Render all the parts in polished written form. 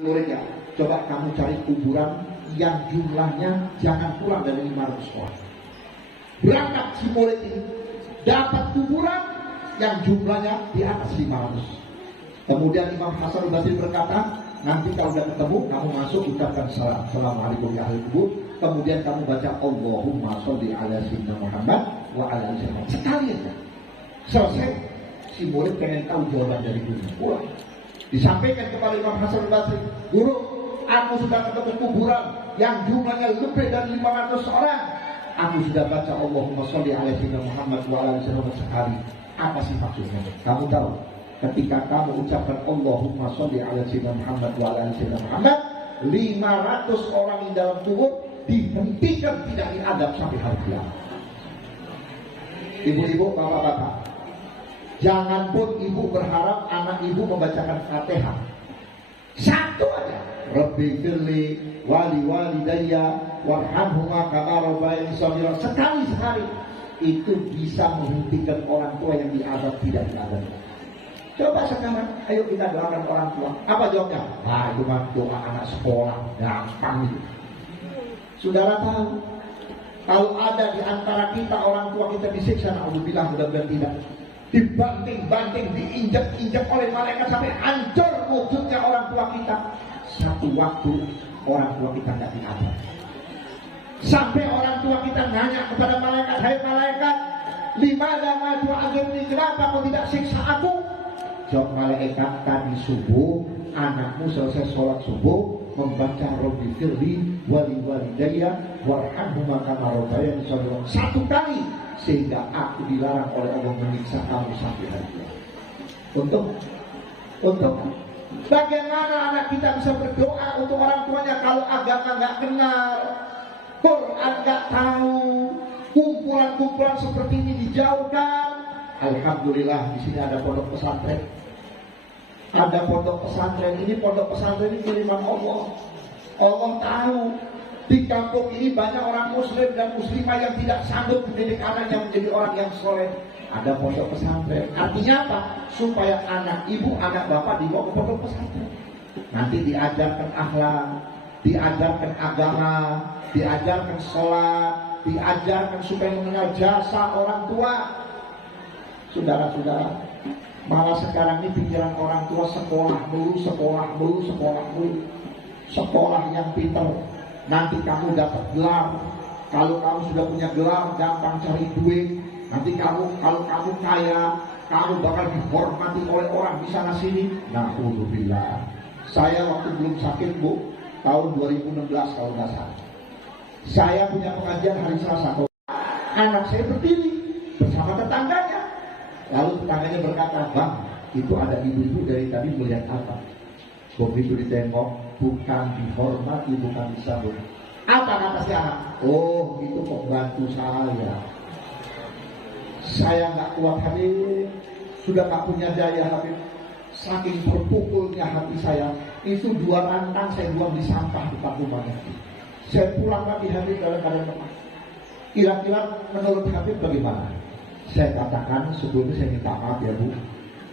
Muridnya, coba kamu cari kuburan yang jumlahnya jangan kurang dari 500 orang. Berangkat si murid ini dapat kuburan yang jumlahnya di atas 500. Kemudian Imam Hasan Basri berkata, nanti kalau sudah ketemu kamu masuk ucapkan salam, assalamualaikum ya ahli kubur. Kemudian kamu baca Allahumma sholli ala sayyidina Muhammad wa ala ali Muhammad. Sekali aja selesai. Si murid pengen tahu jawaban dari guru. Disampaikan kepada Imam Hasan Basri, guru, aku sudah ketemu kuburan yang jumlahnya lebih dari 500 orang. Aku sudah baca Allahumma sholli ala sayyidina Muhammad wa ala ali Muhammad sekali. Apa sih maksudnya? Kamu tahu? Ketika kamu ucapkan Allahumma sholli ala sayyidina Muhammad wa ala ali Muhammad, 500 orang di dalam kubur dihentikan tidak diadab sampai hari kiamat. Ibu-ibu, bapak-bapak, jangan pun ibu berharap anak ibu membacakan Fatihah. Satu aja. Rabbi firli wali walidayya warhamhuma kama rabbayani shaghira. Sekali-sekali itu bisa menghentikan orang tua yang diadab tidak diadab. Coba sekarang, ayo kita doakan orang tua. Apa jawabnya? Nah, itu mah doa anak sekolah, gampang itu. Saudara tahu, kalau ada di antara kita orang tua kita disiksa, naudzubillah, mudah-mudahan tidak, dibanting-banting, diinjak-injak oleh malaikat sampai hancur wujudnya orang tua kita. Satu waktu orang tua kita tidak diadab. Sampai orang tua kita nanya kepada malaikat, hai malaikat, limana ma tu'adzibni, kenapa kau tidak siksa aku? Jawab malaikat, tadi subuh anakmu selesai sholat subuh membaca Rabbi firli wali walidayya warhamhuma kama rabbayani shaghira satu kali, sehingga aku dilarang oleh Allah menyiksa kamu sampai hari kiamat. Untuk bagaimana anak kita bisa berdoa untuk orang tuanya kalau agama nggak kenal, Quran nggak tahu, kumpulan-kumpulan seperti ini dijauhkan. Alhamdulillah di sini ada pondok pesantren. Ada pondok pesantren ini, pondok pesantren ini kiriman Allah. Allah tahu di kampung ini banyak orang muslim dan muslimah yang tidak sanggup mendidik anaknya menjadi orang yang soleh. Ada pondok pesantren. Artinya apa? Supaya anak ibu, anak bapak dibawa ke pondok pesantren. Nanti diajarkan akhlak, diajarkan agama, diajarkan sholat, diajarkan supaya mengenal jasa orang tua. Saudara-saudara, malah sekarang ini pikiran orang tua sekolah dulu, sekolah yang pintar. Nanti kamu dapat gelar. Kalau kamu sudah punya gelar, gampang cari duit. Nanti kalau kamu kaya, kamu bakal dihormati oleh orang di sana sini. Na'udzubillah. Saya waktu belum sakit, Bu, tahun 2016 kalau nggak salah, saya punya pengajian hari Selasa. Anak saya berdiri bersama tetangganya. Lalu tetangganya berkata, bang, itu ada ibu-ibu dari tadi melihat apa? Begitu ditengok, bukan dihormati, bukan disambut. Apa kata si anak? Oh, itu pembantu saya. Saya nggak kuat Habib, sudah nggak punya daya Habib. Saking terpukulnya hati saya, itu 2 rantang saya buang di sampah depan rumahnya. Saya pulang lagi Habib dalam keadaan lemah. Kira-kira menurut Habib bagaimana? Saya katakan sebelumnya saya minta maaf ya Bu.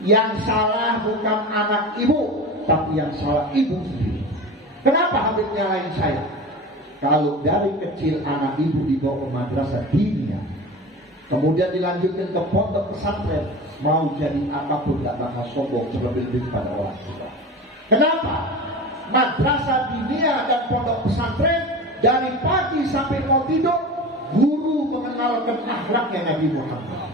Yang salah bukan anak ibu, tapi yang salah ibu sendiri. Kenapa Habib nyalain saya? Kalau dari kecil anak ibu dibawa ke madrasah diniyah, kemudian dilanjutkan ke pondok pesantren, mau jadi apapun gak bakal sombong terlebih-lebih pada orang tua. Kenapa? Madrasah diniyah dan pondok pesantren dari pagi sampai mau tidur, guru mengenalkan akhlaknya Nabi Muhammad.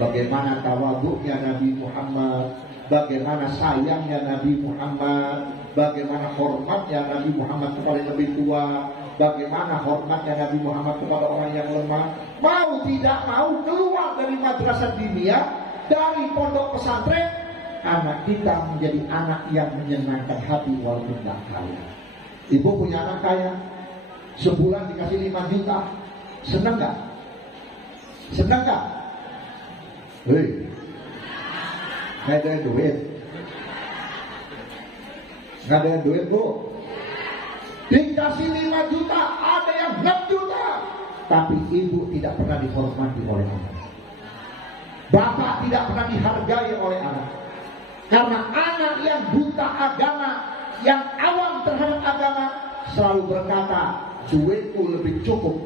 Bagaimana tawaduknya Nabi Muhammad, bagaimana sayangnya Nabi Muhammad, bagaimana hormatnya Nabi Muhammad kepada yang lebih tua, bagaimana hormatnya Nabi Muhammad kepada orang yang lemah. Mau tidak mau keluar dari madrasah diniyah, dari pondok pesantren, anak kita menjadi anak yang menyenangkan hati walaupun tidak kaya. Ibu punya anak kaya, sebulan dikasih 5 juta, senang gak? Senang gak? Hei, gak ada duit. Gak ada duit Bu. Dikasih 5 juta, ada yang 6 juta, tapi ibu tidak pernah dihormati oleh anak. Bapak tidak pernah dihargai oleh anak. Karena anak yang buta agama, yang awam Islam terhadap agama selalu berkata, duitku lebih cukup,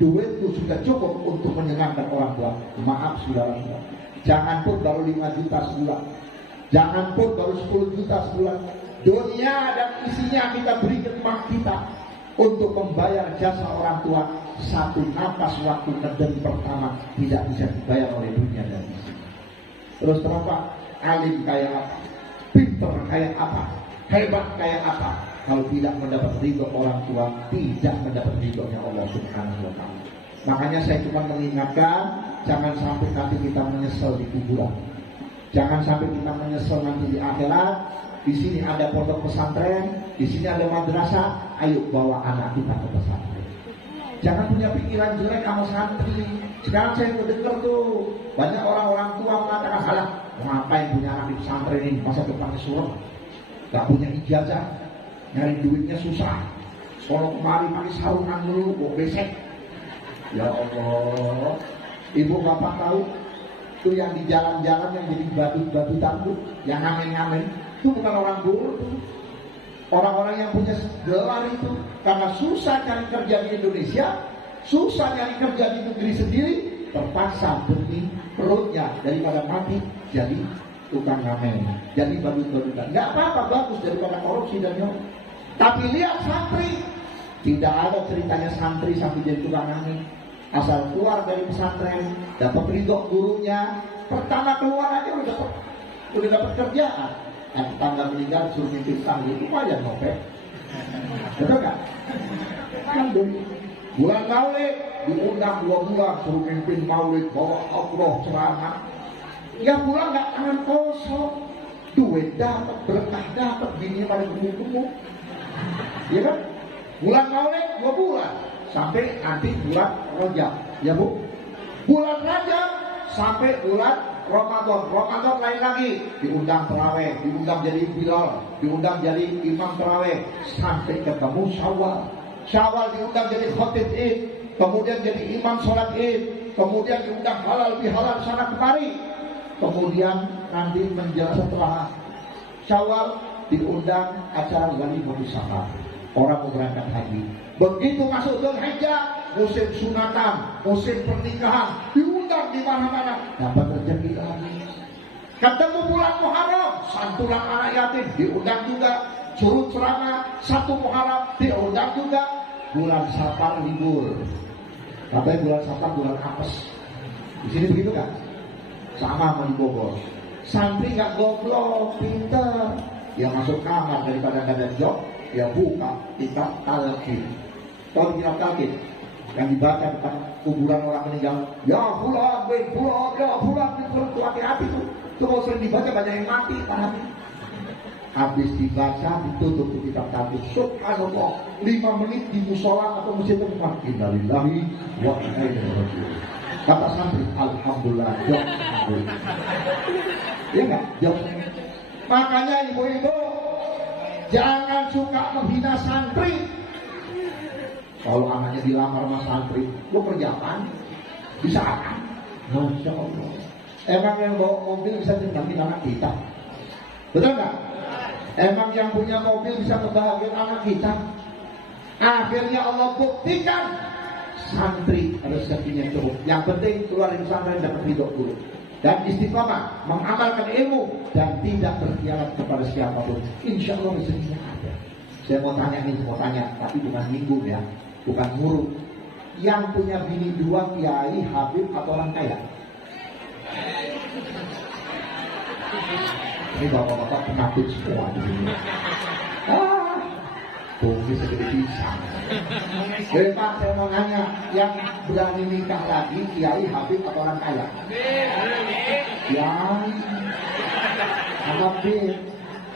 duitku sudah cukup untuk menyenangkan orang tua. Maaf saudara-saudara, jangan pun baru 5 juta sebulan, jangan pun baru 10 juta sebulan. Dunia dan isinya kita beri ke rumah kita untuk membayar jasa orang tua. Satu nafas waktu kerja pertama tidak bisa dibayar oleh dunia dan isinya. Terus terapa? Alim kayak apa? Pinter kayak apa? Hebat kayak apa? Kalau tidak mendapat ridho orang tua, tidak mendapat ridhonya Allah Subhanahu wa Ta'ala. Makanya saya cuma mengingatkan, jangan sampai nanti kita menyesal di kuburan. Jangan sampai kita menyesal nanti di akhirat. Di sini ada pondok pesantren, di sini ada madrasah. Ayo bawa anak kita ke pesantren. Jangan punya pikiran jelek sama santri. Sekarang saya mendengar tuh banyak orang-orang tua mengatakan, salah, ngapain punya anak di pesantren ini, masa depannya suram, gak punya ijazah, nyari duitnya susah, kalau kemari pakai sarungan dulu, bawa besek. Ya Allah, ibu bapak tahu tuh yang di jalan-jalan yang jadi batu-batu tanduk, yang ngamen-ngamen, itu bukan orang buruk. Orang-orang yang punya gelar itu karena susah cari kerja di Indonesia, susah cari kerja di negeri sendiri, terpaksa demi perutnya daripada mati jadi tukang ngamen, jadi badut-badutan. Nggak apa-apa, bagus daripada korupsi dan nyolong. Tapi lihat santri, tidak ada ceritanya santri sampai jadi tukang ngamen. Asal keluar dari pesantren, dapat ridho gurunya, pertama keluar aja udah dapat kerjaan. Dan tetangga meninggal suruh mimpi tangga itu aja ngopek. Betul nggak? Bulan Maulid diundang 2 bulan suruh mimpin Maulid, bawa Allah ceramah. Ya pulang nggak tangan kosong, duit dapat, berkah dapat, bininya pada gemuk-gemuk. Ya kan? Bulan Maulid 2 bulan sampai nanti bulan Rajab, ya Bu. Bulan Rajab sampai bulan Ramadan lain lagi, diundang terawih, diundang jadi Bilal, diundang jadi imam terawih, sampai ketemu Syawal diundang jadi khatib Id, kemudian jadi imam sholat Id, kemudian diundang halal bihalal sana kemari, kemudian nanti menjelang setelah Syawal diundang acara Ghanimah Safar, orang mau berangkat haji. Begitu masuk Dzulhijjah, musim sunatan, musim pernikahan, diundang di mana-mana, dapat rezeki lagi. Ketemu bulan Muharram, santunan anak yatim, diundang juga. Curut ceramah 1 Muharram, diundang juga. Bulan Safar libur, katanya bulan Safar bulan apes. Di sini begitu kan? Sama di Bogor. Santri nggak goblok, pinter. Yang masuk kamar daripada nggak ada job, ya buka kitab Talqin. Tahu kitab Talqin? Yang dibaca depan kuburan orang meninggal. Ya fulan, ya fulan, itu hati-hati tuh. Itu kalau sering dibaca banyak yang mati tangannya. Habis dibaca ditutup kitab Talqin. Subhanallah, 5 menit di musola atau masjid tempat. Innalillahi wa inna ilaihi raji'un. Kata santri, alhamdulillah, job. Iya nggak? Job. Makanya ibu-ibu jangan suka menghina santri. Kalau anaknya dilamar sama santri, lu kerja apaan? Bisa apa? Masya Allah. Emang yang bawa mobil bisa nyenangin anak kita? Betul nggak? Emang yang punya mobil bisa membahagiakan anak kita? Akhirnya Allah buktikan santri rezekinya cukup. Yang penting keluar dari pesantren dapat ridho dulu. Dan istiqomah mengamalkan ilmu dan tidak berkhianat kepada siapapun. Insya Allah rezekinya ada. Saya mau tanya, tapi bukan minggu ya, bukan murid. Yang punya bini 2 kiai, habib atau orang kaya? Ini bapak-bapak penakut semua di sini. Bumi segede pisang. Pak, saya mau nanya, yang berani nikah lagi kiai, habib atau orang kaya? Yang habib.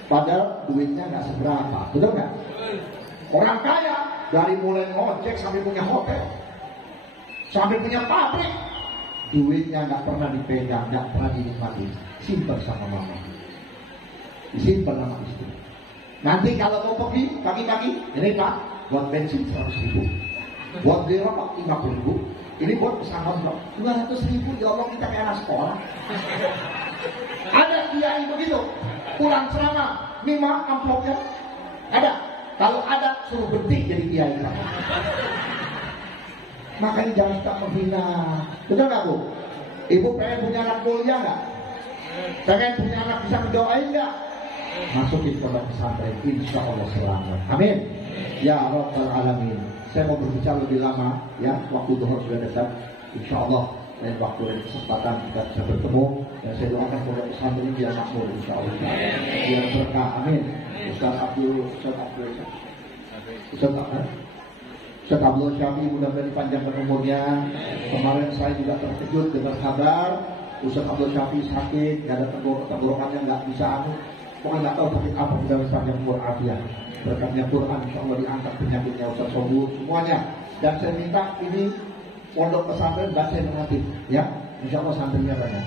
Padahal duitnya nggak seberapa, betul nggak? Orang kaya dari mulai ngojek sampai punya hotel, sampai punya pabrik, duitnya nggak pernah dipegang, nggak pernah dinikmati, simpan sama mama, disimpan sama istri. Nanti kalau mau pergi pagi-pagi, ini Pak, buat bensin 100.000, buat beli rokok 50.000, ini buat pesangon blok 200.000. Ya Allah, kita kayak anak sekolah. Ada kiai begitu, pulang ceramah, 5 amplopnya ada. Kalau ada suruh berhenti jadi kiai. Makanya jangan suka menghina. Betul nggak Bu? Ibu pengen punya anak mulia nggak? Pengen punya anak bisa mendoain nggak? Masukin pondok pesantren, insya Allah selamat. Amin. Ya Rabbal Alamin. Saya mau berbicara lebih lama, ya. Waktu zuhur sudah dekat. Insya Allah lain waktu dan kesempatan kita bisa bertemu. Dan saya doakan pondok pesantren ini biar makmur, insya Allah. Biar berkah. Amin. Ustaz Abdul Syafi, mudah-mudahan dipanjangkan umurnya. Kemarin saya juga terkejut dengan kabar Ustaz Abdul Syafi sakit, gak ada tenggorokannya, nggak bisa pokoknya nggak tahu sakit apa, mudah-mudahan yang walafiat. Berkatnya Quran, insya Allah diangkat penyakitnya Ustaz sembuh semuanya. Dan saya minta ini pondok pesantren baca normatif, ya. Insya Allah santrinya banyak.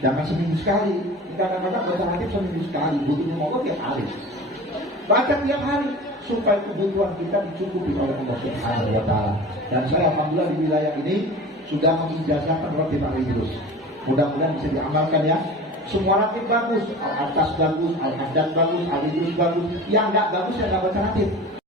Jangan seminggu sekali. Kadang-kadang baca hadis seminggu sekali, butuhnya mau tiap hari. Baca tiap hari supaya kebutuhan kita dicukupi oleh Allah Subhanahu wa Ta'ala. Dan saya alhamdulillah di wilayah ini sudah mengijazahkan Ratib Al-Idrus. Mudah-mudahan bisa diamalkan ya. Semua ratib bagus, Al-Atas bagus, Al-Haddad bagus, Al-Idrus bagus. Yang nggak bagus ya nggak baca ratib.